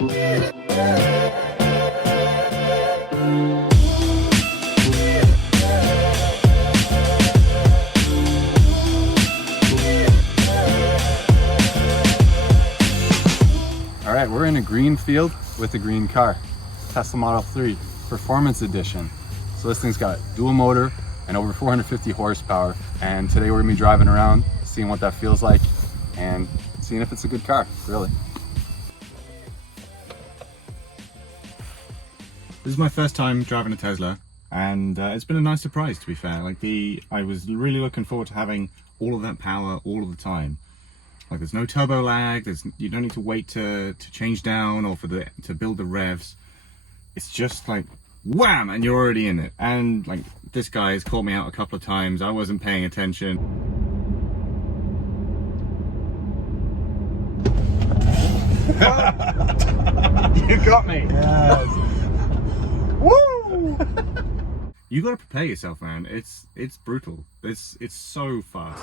All right, we're in a green field with a green car, Tesla Model 3 Performance Edition. So this thing's got dual motor and over 450 horsepower. And today we're gonna be driving around, seeing what that feels like and seeing if it's a good car, really. This is my first time driving a Tesla, and it's been a nice surprise, to be fair. I was really looking forward to having all of that power all of the time. Like, there's no turbo lag, you don't need to wait to change down or to build the revs. It's just like wham, and you're already in it. And like, this guy has caught me out a couple of times. I wasn't paying attention. You got me. Yes. Woo! You gotta prepare yourself, man. It's brutal. It's so fast.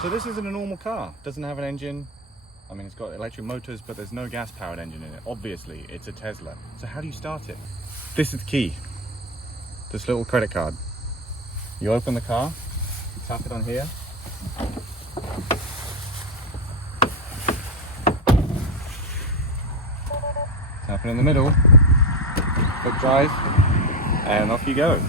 So this isn't a normal car. It doesn't have an engine. I mean, it's got electric motors, but there's no gas-powered engine in it. Obviously, it's a Tesla. So how do you start it? This is the key. This little credit card. You open the car, you tap it on here. Tap it in the middle. Quick drive, and off you go.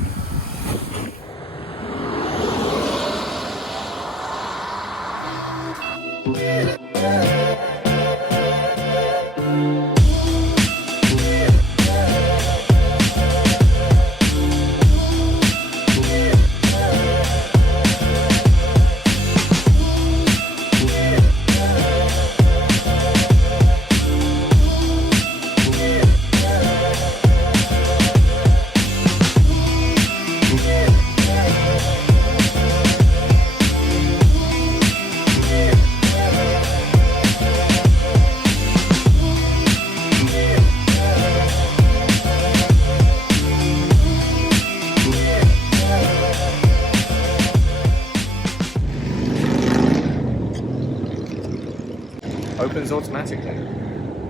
Opens automatically.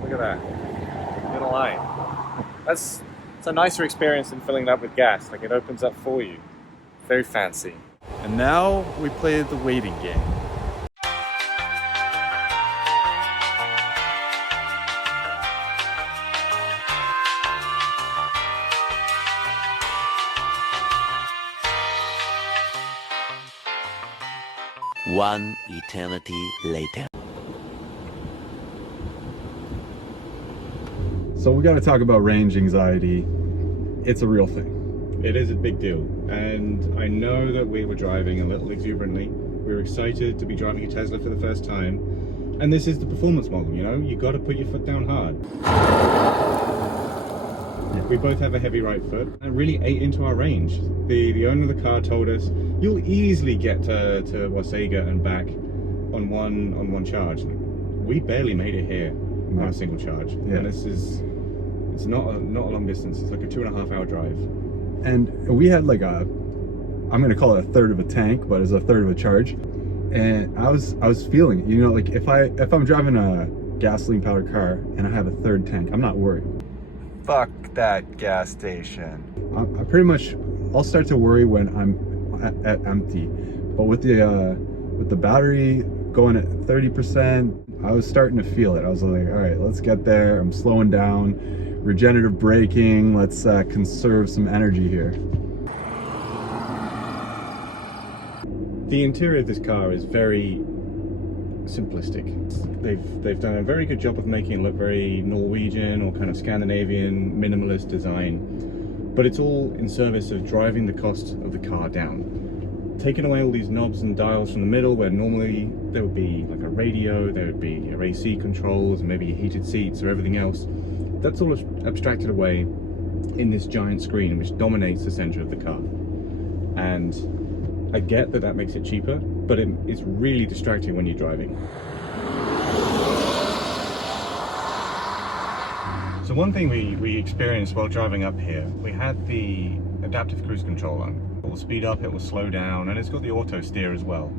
Look at that. Little light. It's a nicer experience than filling it up with gas. Like, it opens up for you. Very fancy. And now we play the waiting game. One eternity later. So we got to talk about range anxiety. It's a real thing. It is a big deal. And I know that we were driving a little exuberantly. We were excited to be driving a Tesla for the first time. And this is the performance model, you know? You got to put your foot down hard. Yeah. We both have a heavy right foot and really ate into our range. The owner of the car told us, you'll easily get to Wasega and back on one charge. We barely made it here on a single charge. Yeah. And it's not a long distance. It's like a 2.5 hour drive. And we had like I'm gonna call it a third of a tank, but it's a third of a charge. And I was feeling it. You know, like if I'm driving a gasoline powered car and I have a third tank, I'm not worried. Fuck that gas station. I pretty much, I'll start to worry when I'm at empty. But with the battery going at 30%, I was starting to feel it. I was like, all right, let's get there. I'm slowing down, regenerative braking. Let's conserve some energy here. The interior of this car is very simplistic. They've done a very good job of making it look very Norwegian or kind of Scandinavian minimalist design, but it's all in service of driving the cost of the car down. Taking away all these knobs and dials from the middle, where normally there would be like a radio, there would be your AC controls, maybe your heated seats or everything else. That's all abstracted away in this giant screen which dominates the center of the car. And I get that makes it cheaper, but it's really distracting when you're driving. So one thing we experienced while driving up here, we had the adaptive cruise control on. It will speed up, it will slow down, and it's got the auto steer as well.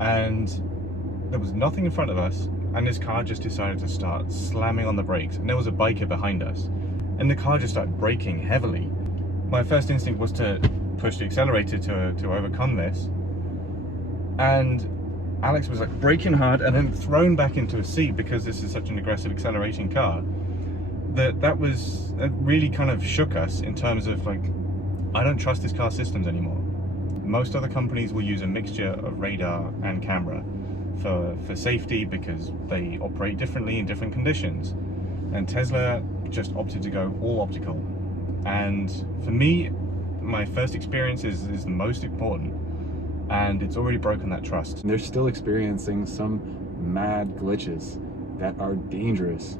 And there was nothing in front of us, and this car just decided to start slamming on the brakes, and there was a biker behind us, and the car just started braking heavily. My first instinct was to push the accelerator to overcome this, and Alex was like braking hard and then thrown back into a seat because this is such an aggressive accelerating car. That really kind of shook us in terms of like, I don't trust this car's systems anymore. Most other companies will use a mixture of radar and camera for safety because they operate differently in different conditions. And Tesla just opted to go all optical. And for me, my first experience is the most important. And it's already broken that trust. They're still experiencing some mad glitches that are dangerous.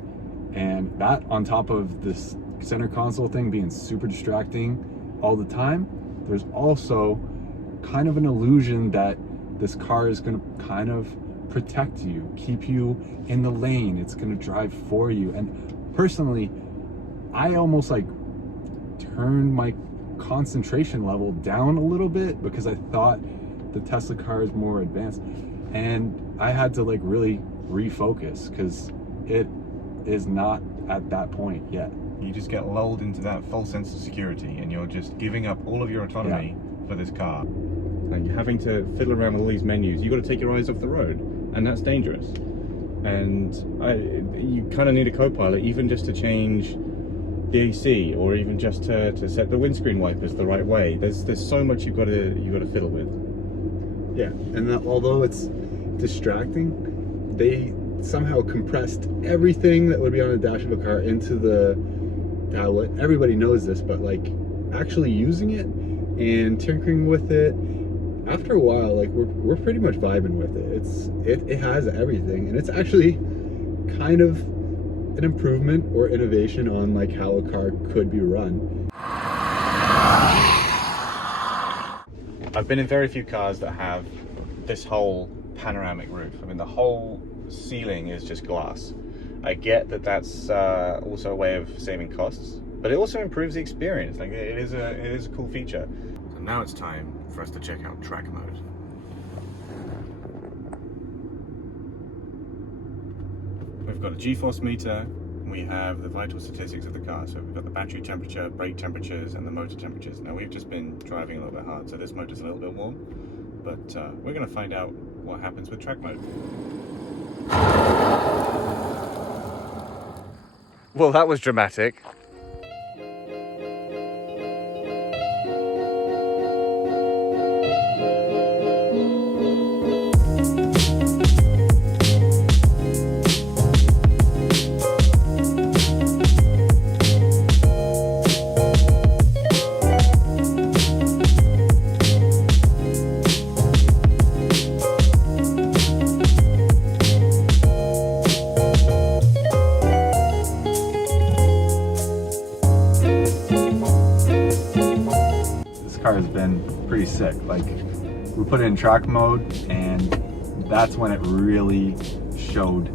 And that on top of this center console thing being super distracting all the time, there's also kind of an illusion that this car is going to kind of protect you, keep you in the lane. It's going to drive for you. And personally, I almost like turned my concentration level down a little bit because I thought the Tesla car is more advanced, and I had to like really refocus because it is not at that point yet. You just get lulled into that false sense of security, and you're just giving up all of your autonomy for this car. And you're having to fiddle around with all these menus. You've got to take your eyes off the road, and that's dangerous. And you kind of need a co-pilot, even just to change the AC, or even just to set the windscreen wipers the right way. There's so much you've got to fiddle with. Yeah, and although it's distracting, they somehow compressed everything that would be on the dash of a car into the tablet. Everybody knows this, but like actually using it and tinkering with it, after a while, like we're pretty much vibing with it. It has everything, and it's actually kind of an improvement or innovation on like how a car could be run. I've been in very few cars that have this whole panoramic roof. I mean, the whole ceiling is just glass. I get that that's also a way of saving costs, but it also improves the experience. Like, it is a cool feature. So now it's time for us to check out track mode. We've got a G-force meter. We have the vital statistics of the car. So we've got the battery temperature, brake temperatures, and the motor temperatures. Now, we've just been driving a little bit hard, so this motor's a little bit warm, but we're going to find out what happens with track mode. Well, that was dramatic. Car has been pretty sick. Like, we put it in track mode, and that's when it really showed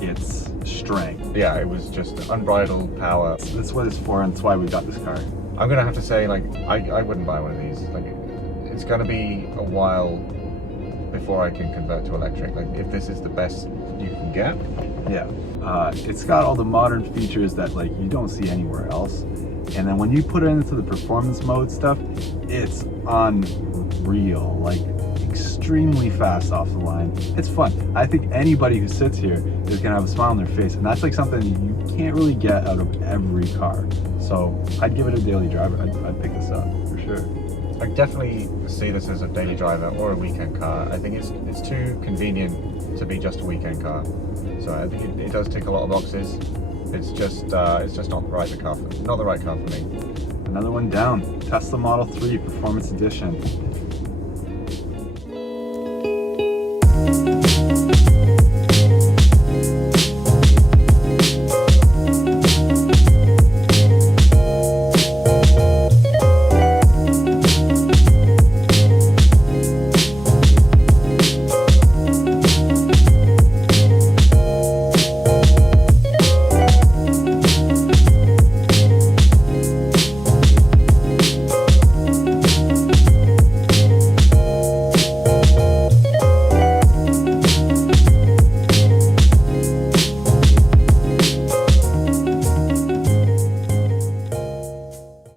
its strength. Yeah, it was just unbridled power. That's what it's for, and that's why we got this car. I'm gonna have to say, like, I wouldn't buy one of these. Like, it's gonna be a while before I can convert to electric. Like, if this is the best you can get. Yeah, it's got all the modern features that like you don't see anywhere else. And then when you put it into the performance mode stuff, it's unreal, like extremely fast off the line. It's fun. I think anybody who sits here is gonna have a smile on their face, and that's like something you can't really get out of every car. So I'd give it a daily driver. I'd pick this up for sure. I definitely see this as a daily driver or a weekend car. I think it's too convenient to be just a weekend car. So I think it does tick a lot of boxes. It's just not the right car for me. Another one down. Tesla Model 3 Performance Edition.